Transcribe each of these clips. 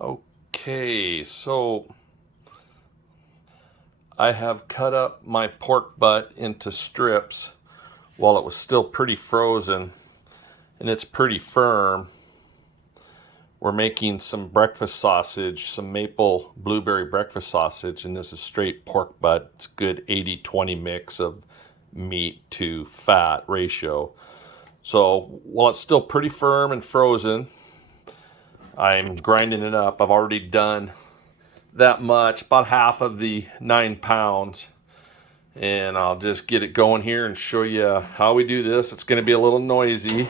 Okay, so I have cut up my pork butt into strips while it was still pretty frozen, and it's pretty firm. We're making some breakfast sausage, some maple blueberry breakfast sausage, and this is straight pork butt. It's a good 80-20 mix of meat to fat ratio. So while it's still pretty firm and frozen, I'm grinding it up. I've already done that much, about half of the 9 pounds. And I'll just get it going here and show you how we do this. It's going to be a little noisy.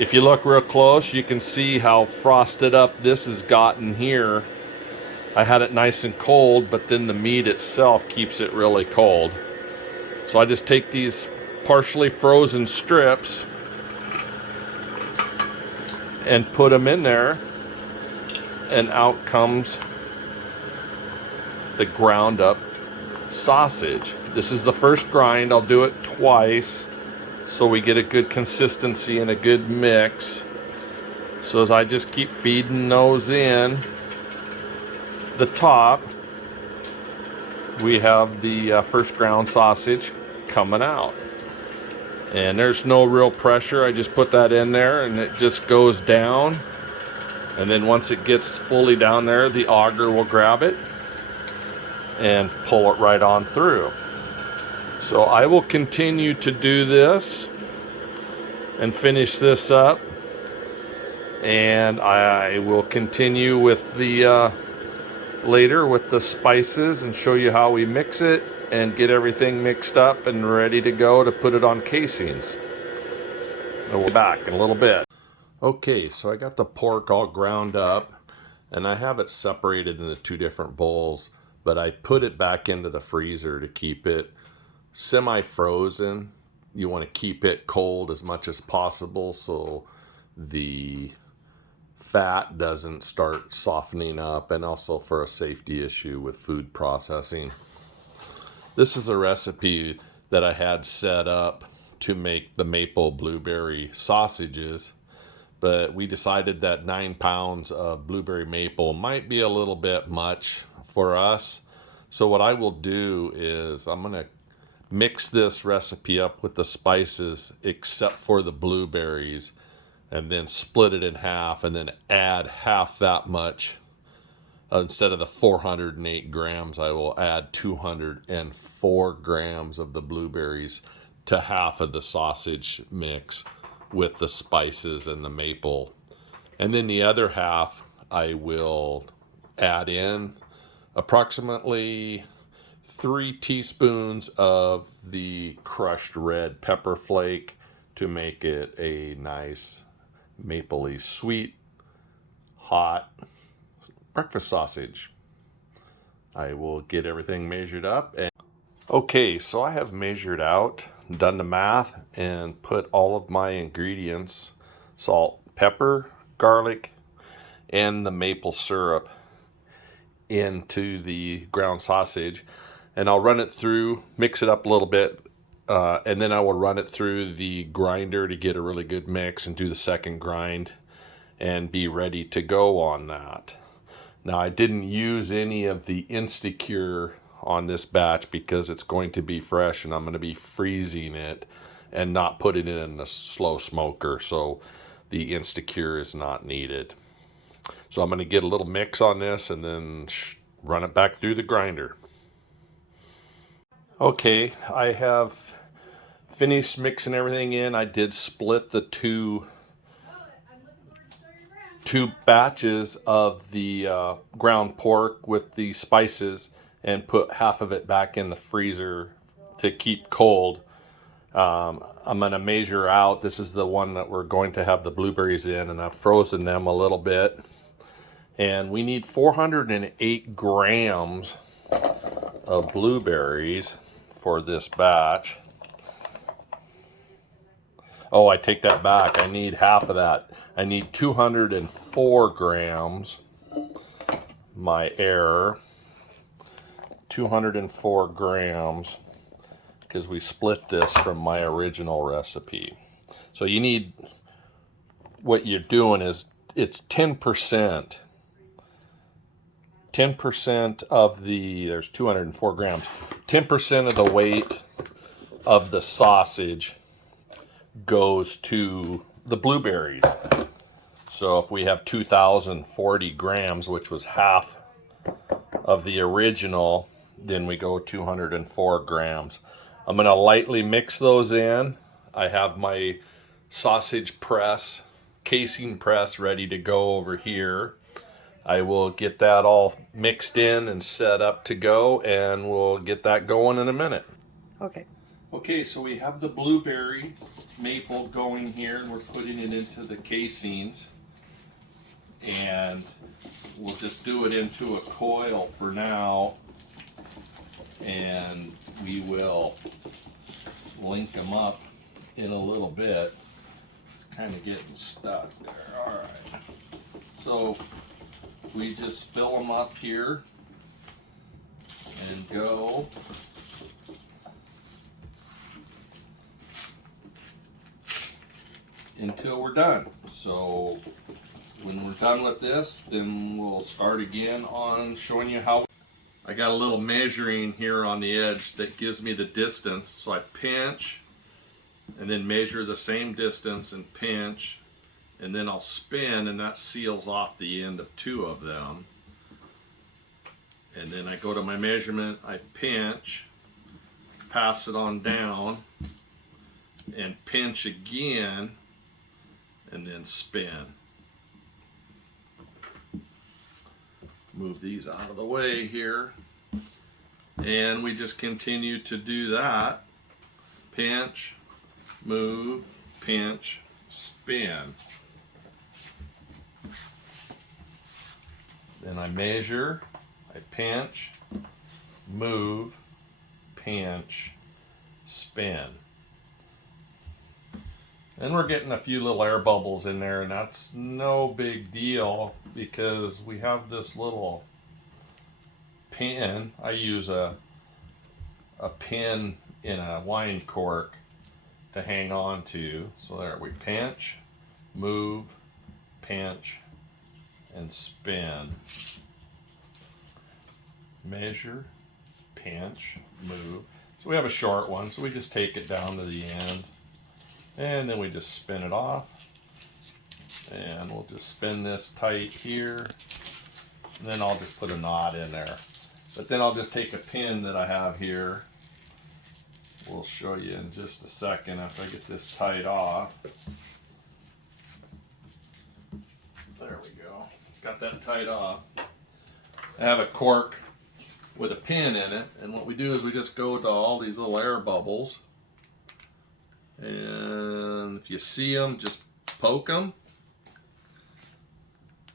If you look real close, you can see how frosted up this has gotten here. I had it nice and cold, but then the meat itself keeps it really cold. So I just take these partially frozen strips and put them in there, and out comes the ground up sausage. This is the first grind. I'll do it twice so we get a good consistency and a good mix. So as I just keep feeding those in, the top, we have the first ground sausage coming out. And there's no real pressure. I just put that in there and it just goes down. And then once it gets fully down there, the auger will grab it and pull it right on through. So I will continue to do this and finish this up, and I will continue with the later with the spices and show you how we mix it and get everything mixed up and ready to go to put it on casings. And we'll be back in a little bit. Okay, so I got the pork all ground up and I have it separated into two different bowls, but I put it back into the freezer to keep it semi-frozen. You want to keep it cold as much as possible so the fat doesn't start softening up, and also for a safety issue with food processing. This is a recipe that I had set up to make the maple blueberry sausages, but we decided that 9 pounds of blueberry maple might be a little bit much for us. So what I will do is I'm going to mix this recipe up with the spices except for the blueberries, and then split it in half and then add half that much. Instead of the 408 grams, I will add 204 grams of the blueberries to half of the sausage mix with the spices and the maple. And then the other half, I will add in approximately 3 teaspoons of the crushed red pepper flake to make it a nice mapley sweet hot breakfast sausage. I will get everything measured up. And okay, so I have measured out, done the math, and put all of my ingredients, salt, pepper, garlic, and the maple syrup, into the ground sausage. And I'll run it through, mix it up a little bit, and then I will run it through the grinder to get a really good mix and do the second grind and be ready to go on that. Now, I didn't use any of the Instacure on this batch because it's going to be fresh and I'm going to be freezing it and not putting it in a slow smoker, so the Instacure is not needed. So I'm going to get a little mix on this and then run it back through the grinder. Okay, I have finished mixing everything in. I did split the two batches of the ground pork with the spices and put half of it back in the freezer to keep cold. I'm going to measure out. This is the one that we're going to have the blueberries in, and I've frozen them a little bit. And we need 408 grams of blueberries for this batch. Oh, I take that back. I need half of that. I need 204 grams. My error. 204 grams, because we split this from my original recipe. So you need, what you're doing is, it's 10% 10% of the, there's 204 grams, 10% of the weight of the sausage goes to the blueberries. So if we have 2,040 grams, which was half of the original, then we go 204 grams. I'm going to lightly mix those in. I have my sausage press, casing press ready to go over here. I will get that all mixed in and set up to go, and we'll get that going in a minute. Okay. Okay, so we have the blueberry maple going here, and we're putting it into the casings. And we'll just do it into a coil for now, and we will link them up in a little bit. It's kind of getting stuck there. All right. So we just fill them up here and go. Until we're done. So when we're done with this, then we'll start again on showing you how. I got a little measuring here on the edge that gives me the distance. So I pinch and then measure the same distance and pinch, and then I'll spin, and that seals off the end of 2 of them. And then I go to my measurement, I pinch, pass it on down, and pinch again, and then spin. Move these out of the way here, and we just continue to do that. Pinch, move, pinch, spin. Then I measure, I pinch, move, pinch, spin. And we're getting a few little air bubbles in there, and that's no big deal because we have this little pin. I use a pin in a wine cork to hang on to. So there, we pinch, move, pinch, and spin. Measure, pinch, move. So we have a short one, so we just take it down to the end. And then we just spin it off, and we'll just spin this tight here, and then I'll just put a knot in there. But then I'll just take a pin that I have here. We'll show you in just a second after I get this tied off. There we go. Got that tied off. I have a cork with a pin in it, and what we do is we just go to all these little air bubbles. And if you see them, just poke them,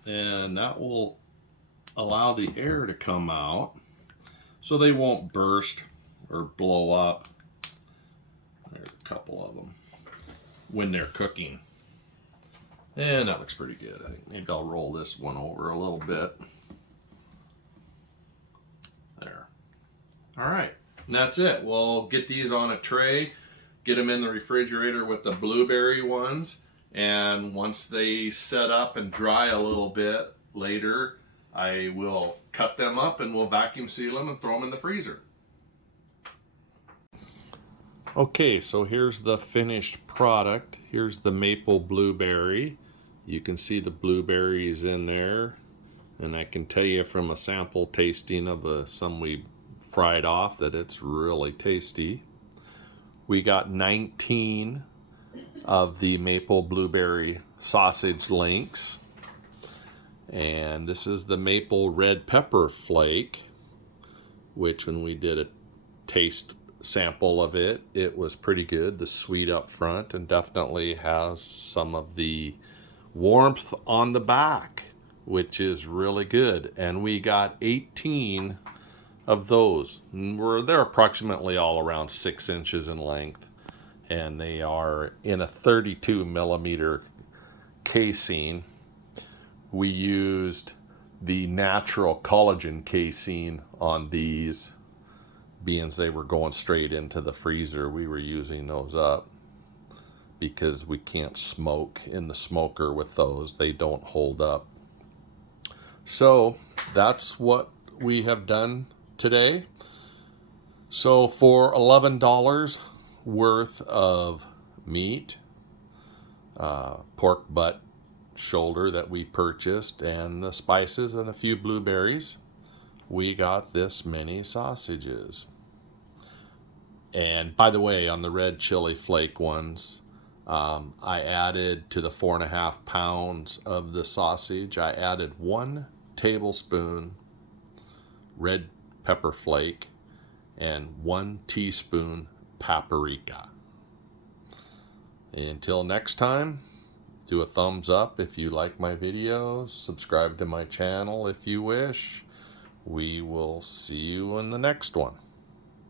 and that will allow the air to come out so they won't burst or blow up. There's a couple of them when they're cooking, and that looks pretty good. I think maybe I'll roll this one over a little bit. There. All right, and that's it. We'll get these on a tray, get them in the refrigerator with the blueberry ones, and once they set up and dry a little bit later, I will cut them up and we'll vacuum seal them and throw them in the freezer. Okay, so here's the finished product. Here's the maple blueberry. You can see the blueberries in there, and I can tell you from a sample tasting of some we fried off that it's really tasty. We got 19 of the maple blueberry sausage links. And this is the maple red pepper flake, which when we did a taste sample of it, it was pretty good. The sweet up front, and definitely has some of the warmth on the back, which is really good. And we got 18 of those. They're approximately all around 6 inches in length, and they are in a 32 millimeter casing. We used the natural collagen casing on these, being they were going straight into the freezer. We were using those up because we can't smoke in the smoker with those. They don't hold up. So that's what we have done today. So for $11 worth of meat, pork butt shoulder that we purchased, and the spices and a few blueberries, we got this many sausages. And by the way, on the red chili flake ones, I added to the 4.5 pounds of the sausage, I added 1 tablespoon red pepper flake and 1 teaspoon paprika. Until next time, do a thumbs up if you like my videos, subscribe to my channel if you wish. We will see you in the next one.